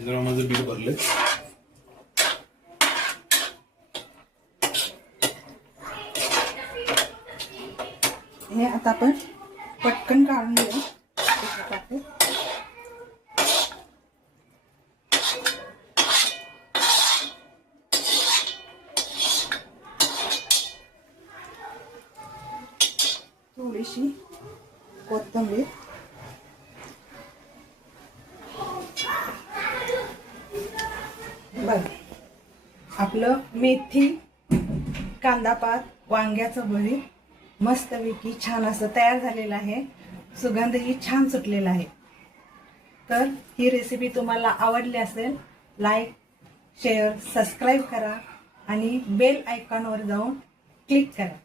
माझं बिल भरले. हे आता आपण पटकन काढून घेऊ. थोडीशी कोथिंबीर, बघ आपलं मेथी, कांदापात, वांग्याचं भरीत मस्तपैकी छान असं तयार झालेलं आहे. सुगंधही छान सुटलेला आहे. तर ही रेसिपी तुम्हाला आवडली असेल, लाईक, शेअर, सबस्क्राईब करा आणि बेल आयकॉनवर जाऊन क्लिक करा.